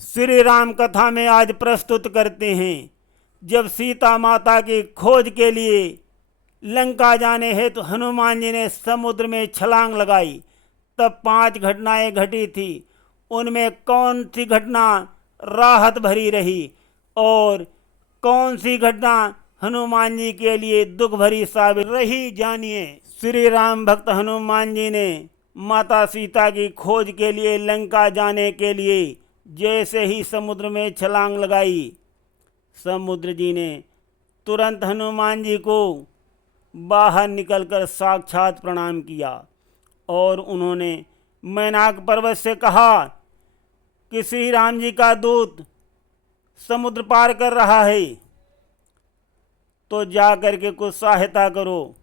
श्री राम कथा में आज प्रस्तुत करते हैं, जब सीता माता की खोज के लिए लंका जाने हेतु हनुमान जी ने समुद्र में छलांग लगाई, तब 5 घटनाएं घटी थी। उनमें कौन सी घटना राहत भरी रही और कौन सी घटना हनुमान जी के लिए दुख भरी साबित रही, जानिए। श्री राम भक्त हनुमान जी ने माता सीता की खोज के लिए लंका जाने के लिए जैसे ही समुद्र में छलांग लगाई, समुद्र जी ने तुरंत हनुमान जी को बाहर निकलकर साक्षात प्रणाम किया और उन्होंने मैनाक पर्वत से कहा कि श्री राम जी का दूत समुद्र पार कर रहा है, तो जा कर के कुछ सहायता करो,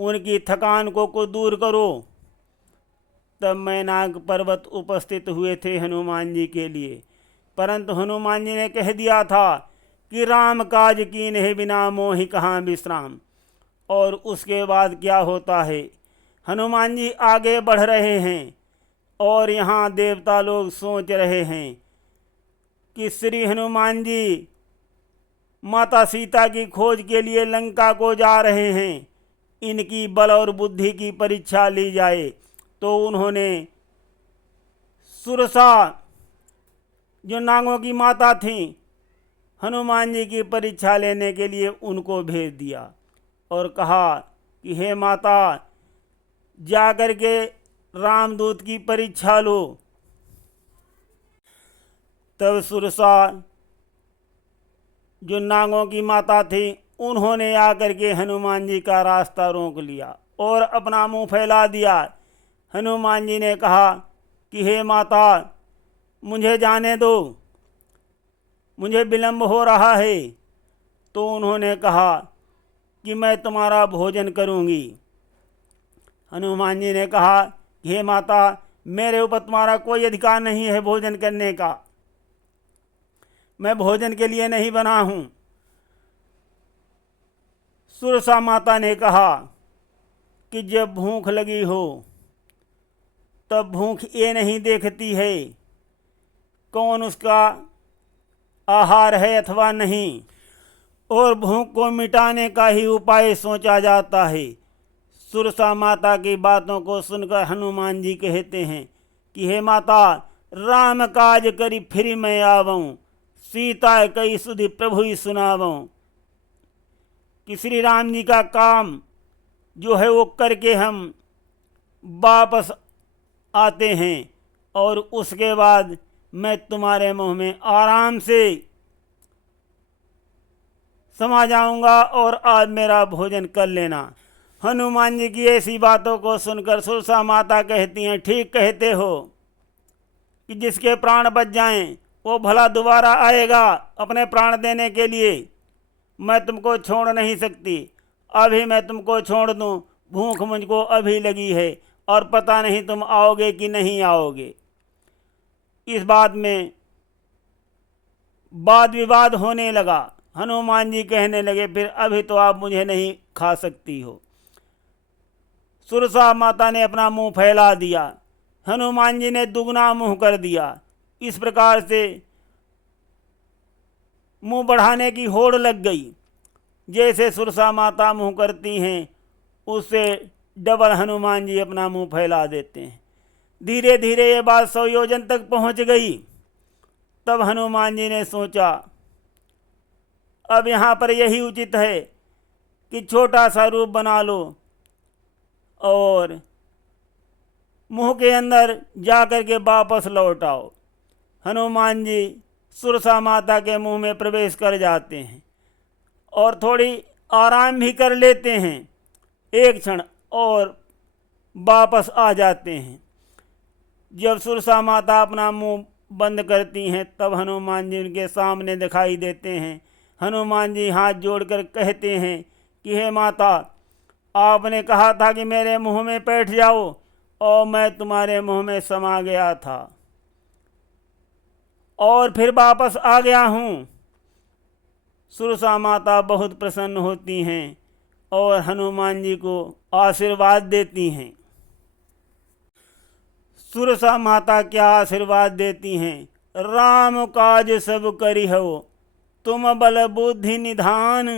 उनकी थकान को कुछ दूर करो। तब मैनाक पर्वत उपस्थित हुए थे हनुमान जी के लिए, परंतु हनुमान जी ने कह दिया था कि राम काज कीन्हे बिना मोहि कहाँ विश्राम। और उसके बाद क्या होता है, हनुमान जी आगे बढ़ रहे हैं और यहाँ देवता लोग सोच रहे हैं कि श्री हनुमान जी माता सीता की खोज के लिए लंका को जा रहे हैं, इनकी बल और बुद्धि की परीक्षा ली जाए। तो उन्होंने सुरसा, जो नागों की माता थी, हनुमान जी की परीक्षा लेने के लिए उनको भेज दिया और कहा कि हे माता, जा कर के रामदूत की परीक्षा लो। तब सुरसा, जो नागों की माता थी, उन्होंने आकर के हनुमान जी का रास्ता रोक लिया और अपना मुंह फैला दिया। हनुमान जी ने कहा कि हे माता, मुझे जाने दो, मुझे विलंब हो रहा है। तो उन्होंने कहा कि मैं तुम्हारा भोजन करूंगी। हनुमान जी ने कहा कि हे माता, मेरे ऊपर तुम्हारा कोई अधिकार नहीं है भोजन करने का, मैं भोजन के लिए नहीं बना हूं। सुरसा माता ने कहा कि जब भूख लगी हो तब भूख ये नहीं देखती है कौन उसका आहार है अथवा नहीं, और भूख को मिटाने का ही उपाय सोचा जाता है। सुरसा माता की बातों को सुनकर हनुमान जी कहते हैं कि हे माता, राम काज करी फिर मैं आवऊं, सीता कई सुधि प्रभु ही सुनावऊं। कि श्री राम जी का काम जो है वो करके हम वापस आते हैं और उसके बाद मैं तुम्हारे मुंह में आराम से समा जाऊंगा और आज मेरा भोजन कर लेना। हनुमान जी की ऐसी बातों को सुनकर सुरसा माता कहती हैं, ठीक कहते हो कि जिसके प्राण बच जाएं वो भला दोबारा आएगा अपने प्राण देने के लिए। मैं तुमको छोड़ नहीं सकती, अभी मैं तुमको छोड़ दूं, भूख मुझको अभी लगी है और पता नहीं तुम आओगे कि नहीं आओगे। इस बात में वाद विवाद होने लगा। हनुमान जी कहने लगे, फिर अभी तो आप मुझे नहीं खा सकती हो। सुरसा माता ने अपना मुंह फैला दिया, हनुमान जी ने दुगना मुंह कर दिया। इस प्रकार से मुंह बढ़ाने की होड़ लग गई। जैसे सुरसा माता मुंह करती हैं उससे डबल हनुमान जी अपना मुंह फैला देते हैं। धीरे धीरे ये बात 100 योजन तक पहुंच गई। तब हनुमान जी ने सोचा, अब यहाँ पर यही उचित है कि छोटा सा रूप बना लो और मुंह के अंदर जाकर के वापस लौट आओ। हनुमान जी सुरसा माता के मुंह में प्रवेश कर जाते हैं और थोड़ी आराम भी कर लेते हैं एक क्षण और वापस आ जाते हैं। जब सुरसा माता अपना मुंह बंद करती हैं तब हनुमान जी उनके सामने दिखाई देते हैं। हनुमान जी हाथ जोड़कर कहते हैं कि हे माता, आपने कहा था कि मेरे मुंह में बैठ जाओ और मैं तुम्हारे मुंह में समा गया था और फिर वापस आ गया हूँ। सुरसा माता बहुत प्रसन्न होती हैं और हनुमान जी को आशीर्वाद देती हैं। सुरसा माता क्या आशीर्वाद देती हैं। राम काज सब करी हो, तुम बल बुद्धि निधान,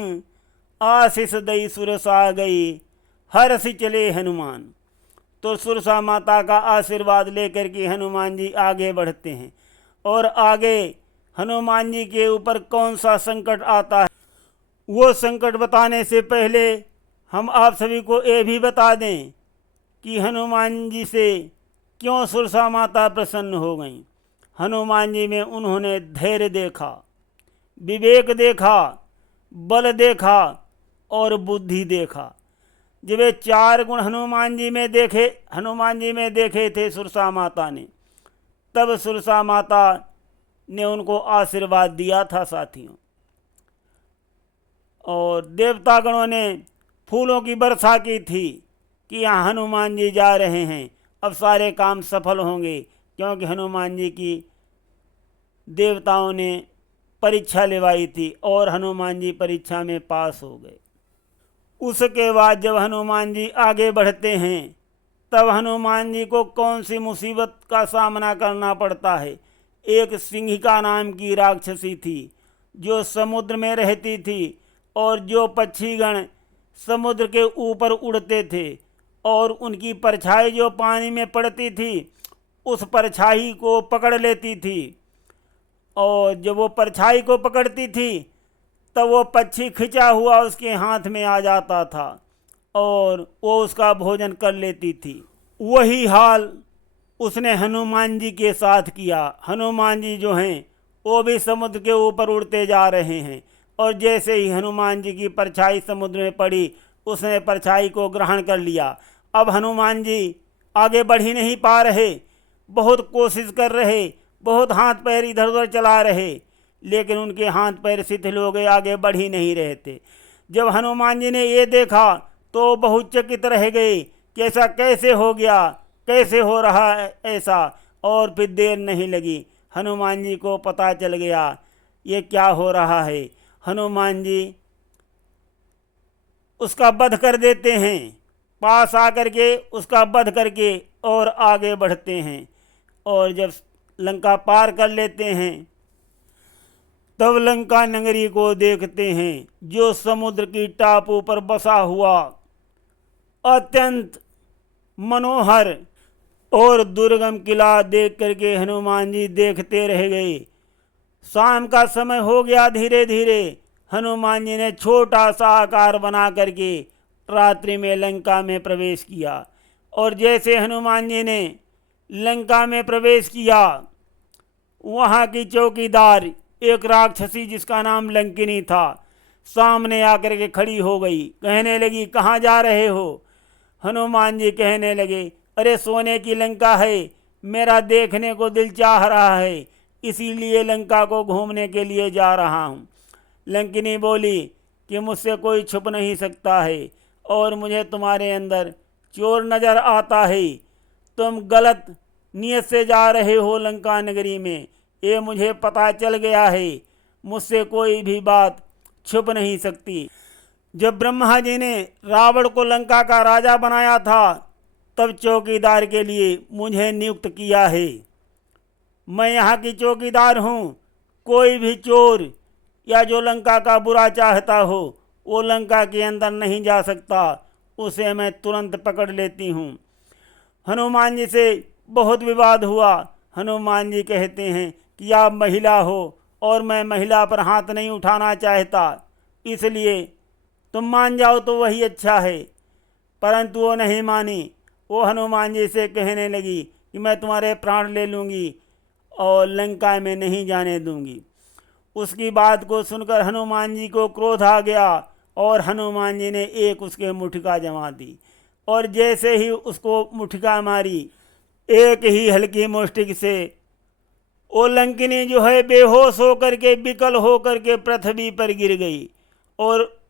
आशीष दई सुरसा गई, हर्ष चले हनुमान। तो सुरसा माता का आशीर्वाद लेकर के हनुमान जी आगे बढ़ते हैं। और आगे हनुमान जी के ऊपर कौन सा संकट आता है, वो संकट बताने से पहले हम आप सभी को ये भी बता दें कि हनुमान जी से क्यों सुरसा माता प्रसन्न हो गईं। हनुमान जी में उन्होंने धैर्य देखा, विवेक देखा, बल देखा और बुद्धि देखा। जब ये 4 गुण हनुमान जी में देखे थे सुरसा माता ने, तब सुरसा माता ने उनको आशीर्वाद दिया था साथियों। और देवतागणों ने फूलों की वर्षा की थी कि यहाँ हनुमान जी जा रहे हैं, अब सारे काम सफल होंगे, क्योंकि हनुमान जी की देवताओं ने परीक्षा लेवाई थी और हनुमान जी परीक्षा में पास हो गए। उसके बाद जब हनुमान जी आगे बढ़ते हैं, तब हनुमान जी को कौन सी मुसीबत का सामना करना पड़ता है। एक सिंहिका नाम की राक्षसी थी जो समुद्र में रहती थी, और जो पक्षीगण समुद्र के ऊपर उड़ते थे और उनकी परछाई जो पानी में पड़ती थी, उस परछाई को पकड़ लेती थी। और जब वो परछाई को पकड़ती थी, तब वो पक्षी खिंचा हुआ उसके हाथ में आ जाता था और वो उसका भोजन कर लेती थी। वही हाल उसने हनुमान जी के साथ किया। हनुमान जी जो हैं वो भी समुद्र के ऊपर उड़ते जा रहे हैं, और जैसे ही हनुमान जी की परछाई समुद्र में पड़ी, उसने परछाई को ग्रहण कर लिया। अब हनुमान जी आगे बढ़ ही नहीं पा रहे, बहुत कोशिश कर रहे, बहुत हाथ पैर इधर उधर चला रहे, लेकिन उनके हाथ पैर शिथिल हो गए, आगे बढ़ ही नहीं रहे थे। जब हनुमान जी ने ये देखा तो बहुत चकित रह गए कि ऐसा कैसे हो गया, कैसे हो रहा है ऐसा। और फिर देर नहीं लगी, हनुमान जी को पता चल गया ये क्या हो रहा है। हनुमान जी उसका वध कर देते हैं, पास आकर के उसका वध करके और आगे बढ़ते हैं। और जब लंका पार कर लेते हैं, तब लंका नगरी को देखते हैं जो समुद्र की टापू पर बसा हुआ अत्यंत मनोहर और दुर्गम किला देख करके हनुमान जी देखते रह गए। शाम का समय हो गया, धीरे धीरे हनुमान जी ने छोटा सा आकार बना करके रात्रि में लंका में प्रवेश किया। और जैसे हनुमान जी ने लंका में प्रवेश किया, वहाँ की चौकीदार एक राक्षसी जिसका नाम लंकिनी था, सामने आकर के खड़ी हो गई, कहने लगी कहाँ जा रहे हो। हनुमान जी कहने लगे अरे सोने की लंका है, मेरा देखने को दिल चाह रहा है, इसीलिए लंका को घूमने के लिए जा रहा हूँ। लंकिनी बोली कि मुझसे कोई छुप नहीं सकता है और मुझे तुम्हारे अंदर चोर नज़र आता है। तुम गलत नियत से जा रहे हो लंका नगरी में, ये मुझे पता चल गया है, मुझसे कोई भी बात छुप नहीं सकती। जब ब्रह्मा जी ने रावण को लंका का राजा बनाया था, तब चौकीदार के लिए मुझे नियुक्त किया है। मैं यहाँ की चौकीदार हूँ। कोई भी चोर या जो लंका का बुरा चाहता हो वो लंका के अंदर नहीं जा सकता, उसे मैं तुरंत पकड़ लेती हूँ। हनुमान जी से बहुत विवाद हुआ। हनुमान जी कहते हैं कि आप महिला हो और मैं महिला पर हाथ नहीं उठाना चाहता, इसलिए तुम मान जाओ तो वही अच्छा है। परंतु वो नहीं मानी। वो हनुमान जी से कहने लगी कि मैं तुम्हारे प्राण ले लूँगी और लंका में नहीं जाने दूँगी। उसकी बात को सुनकर हनुमान जी को क्रोध आ गया और हनुमान जी ने एक उसके मुठिका जमा दी। और जैसे ही उसको मुठिका मारी, एक ही हल्की मुष्टिक से वो लंकिनी जो है बेहोश होकर के, विकल होकर के पृथ्वी पर गिर गई। और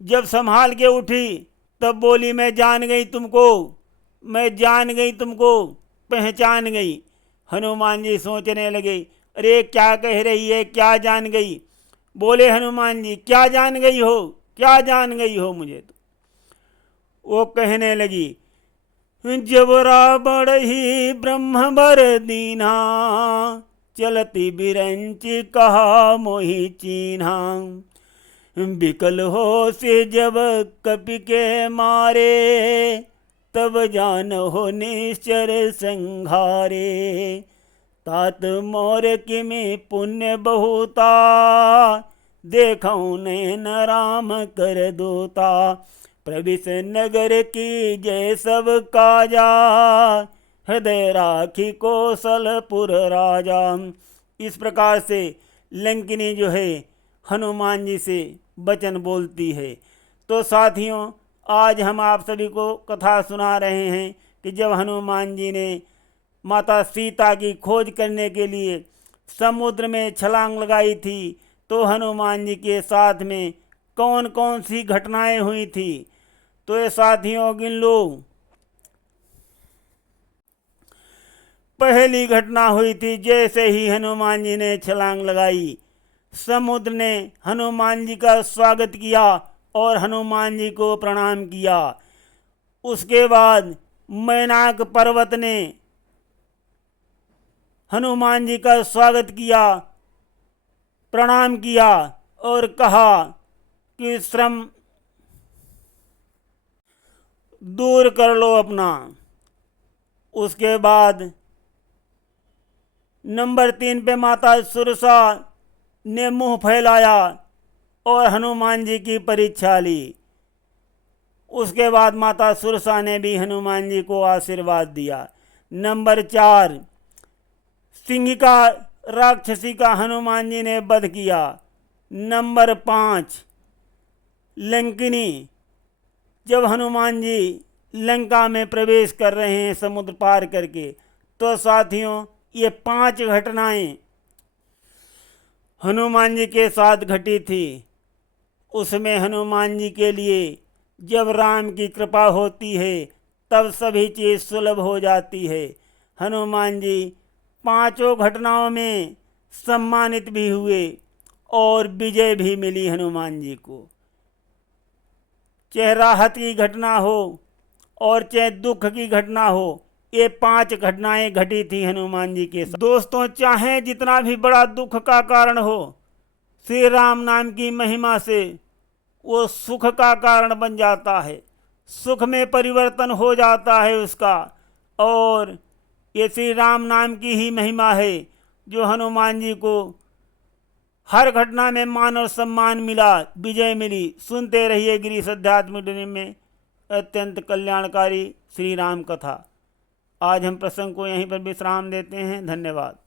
जब संभाल के उठी तब बोली मैं जान गई तुमको, मैं जान गई तुमको, पहचान गई। हनुमान जी सोचने लगे अरे क्या कह रही है, क्या जान गई। बोले हनुमान जी क्या जान गई हो, क्या जान गई हो मुझे तो। वो कहने लगी जब रावण ही ब्रह्मवर दीना, चलती बिरंच कहा मोहि चीन्हा। बिकल हो से जब कपि के मारे, तब जान हो निश्चर संघारे। तात मोर किमि पुण्य बहुता, देखऊँ नैन राम कर दूता। प्रविश नगर की जय सब काजा, हृदय राखी कौशलपुर राजा। इस प्रकार से लंकिनी जो है हनुमान जी से वचन बोलती है। तो साथियों, आज हम आप सभी को कथा सुना रहे हैं कि जब हनुमान जी ने माता सीता की खोज करने के लिए समुद्र में छलांग लगाई थी, तो हनुमान जी के साथ में कौन कौन सी घटनाएं हुई थी। तो ये साथियों गिन लो। पहली घटना हुई थी, जैसे ही हनुमान जी ने छलांग लगाई, समुद्र ने हनुमान जी का स्वागत किया और हनुमान जी को प्रणाम किया। उसके बाद मैनाक पर्वत ने हनुमान जी का स्वागत किया, प्रणाम किया और कहा कि श्रम दूर कर लो अपना। उसके बाद नंबर 3 पे माता सुरसा ने मुंह फैलाया और हनुमान जी की परीक्षा ली। उसके बाद माता सुरसा ने भी हनुमान जी को आशीर्वाद दिया। नंबर 4, सिंहिका राक्षसी का हनुमान जी ने वध किया। नंबर 5, लंकिनी, जब हनुमान जी लंका में प्रवेश कर रहे हैं समुद्र पार करके, तो साथियों ये 5 घटनाएं हनुमान जी के साथ घटी थी। उसमें हनुमान जी के लिए जब राम की कृपा होती है तब सभी चीज़ सुलभ हो जाती है। हनुमान जी 5 घटनाओं में सम्मानित भी हुए और विजय भी मिली हनुमान जी को। चाहे राहत की घटना हो और चाहे दुख की घटना हो, ये 5 घटनाएं घटी थी हनुमान जी के साथ। दोस्तों, चाहे जितना भी बड़ा दुख का कारण हो, श्री राम नाम की महिमा से वो सुख का कारण बन जाता है, सुख में परिवर्तन हो जाता है उसका। और ये श्री राम नाम की ही महिमा है जो हनुमान जी को हर घटना में मान और सम्मान मिला, विजय मिली। सुनते रहिए गिरीश अध्यात्म में अत्यंत कल्याणकारी श्री राम कथा। आज हम प्रसंग को यहीं पर विश्राम देते हैं। धन्यवाद।